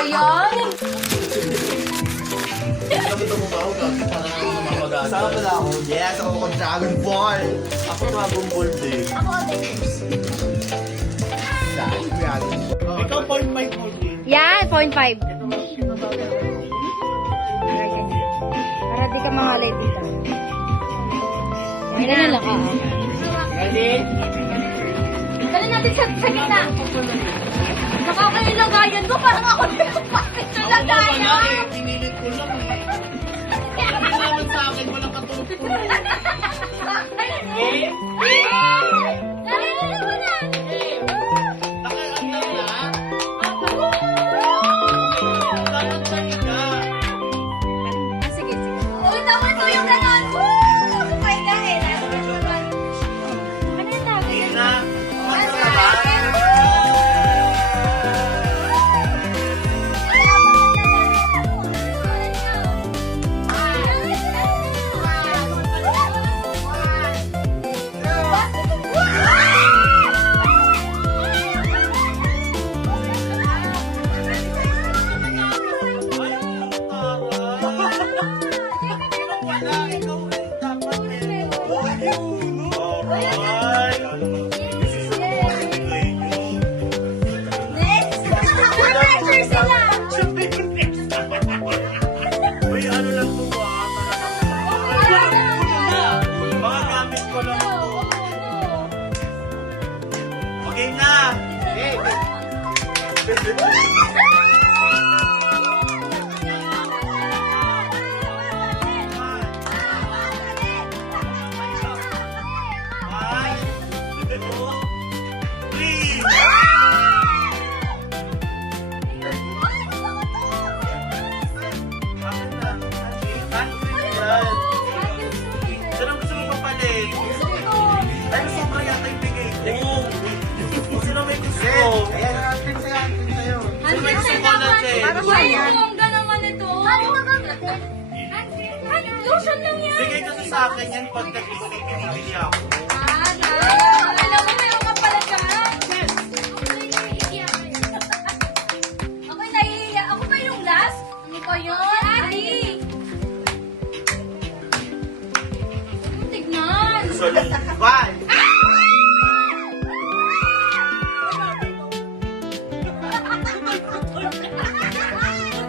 ba yan? Saan pala ako? Yes, ako ko Dragon Ball. Ako Dragon Ball din. Ako Avengers. Saan? Ikaw 0.5 mo din. Yan, 0.5. Para di ka mangalay dito. Yan na lang ka. Ready? Dali natin sa gitna. Nakakailagayan ko, parang ako nakapapit sa lagayan. Pinilit ko lang eh. Hindi naman sa akin, walang katulog-tulog. Sige, sige. Uy, tama to yung ganon. Woo! Sabay ka eh. Ano yung tawag? Pressure sila. Uy, ano lang to ah. Mga gamit ko lang to. Okay na. Saan gusto mo papalit? Ay, sobra yata yung bigay ko. Sino may gusto? Ayan, atin sa'yo. Sino may gusto ko natin? Para saan yan? Bongga naman ito. Lotion lang yan. Bigay kasi sa akin yan pag nag-ibig ako. Alam mo, meron ka pala dyan. Ako'y nahihiya. Ako pa yung last? Ano ko yun? Adi! Tignan! Bye!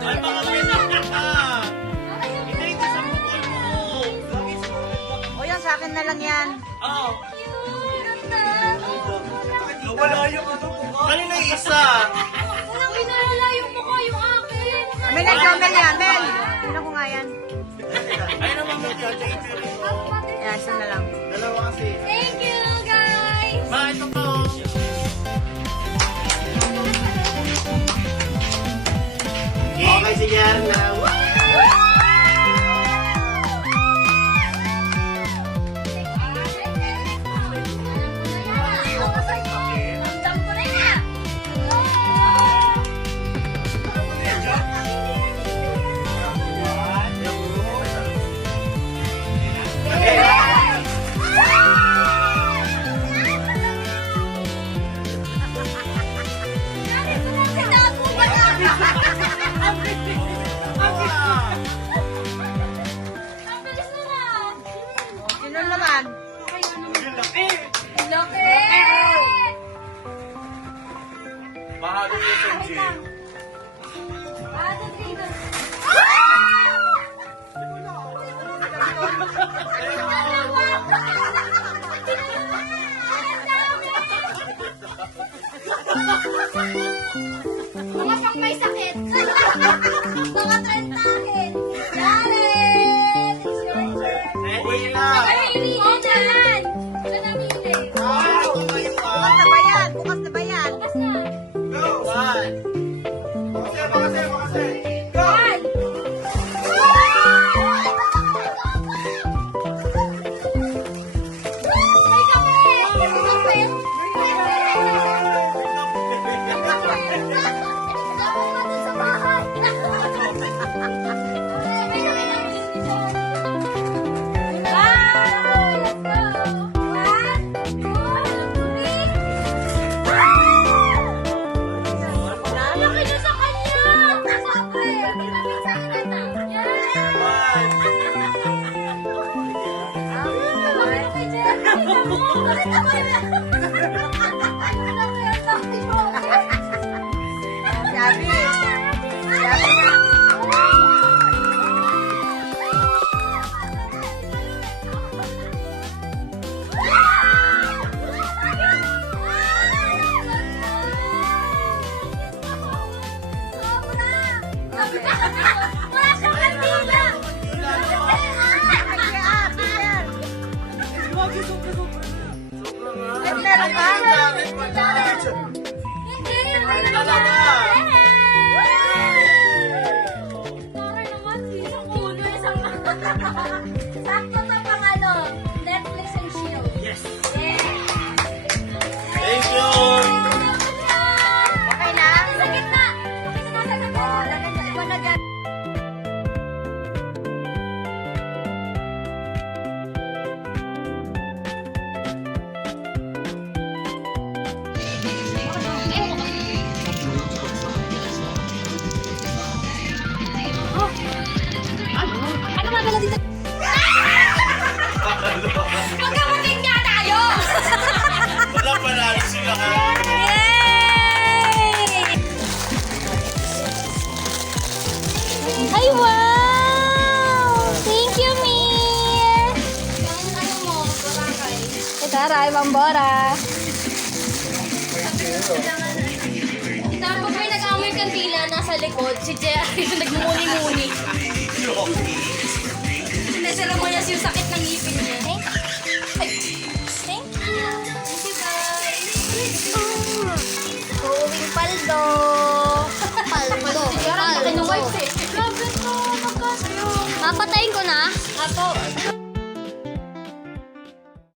Ay, mga pinak na! Hindi, hindi sa bukol mo! O yan, sa akin na lang yan. Oo. Cute! Wala yung ano po. Kanina yung isa. Walang inalala yung mukha yung akin. Mel, ikaw, Mel yan, Mel. Sino ko nga yan? Ay naman mo dyan, Adrian. Yan, isa na lang. Dalawa kasi. Thank you, guys! Ma, ito po. Okay, sige, Arna. Ramdam ko na yan. Sinabi mo ba na? Ang bilis naman. Sino naman? Laki! Mahalo yung sa gym. Ano dito? Mga pang may sakit. Mga trentahin. Jared! It's your turn. Wait na. Ay, hindi yan. Siya namili. Ah, ito na yung Bukas na ba yan? Bukas na ba yan? Bukas na. Go! One. Bakase. One. yan. Sabi. Sabi na. Wala siyang kandila! Ay, meron pa? Hindi, may Talaga. Sorry naman, isang ulo, isang sakto to pang ano, Netflix and chill. Yes. Yeah. Thank you. Okay na? Sa gitna. Sa gitna. Oh, lalagyan ko na dyan. Ano magala dito? Magkamating nga tayo! Wala panalo sila ka. Yay! Ay, wow! Thank you, Mir! Ano mo? Barakay. Taray, Bambora. Tapos may nag-amoy kandila nasa likod. Si Jea yung nagmumuni-muni. Sineseremonyas yung sakit ng ngipin niya. Thank you. Thank you. Thank you, guys. Going paldo. Paldo. Paldo. Grabe to. Magkano. Papatayin ko na. Apo.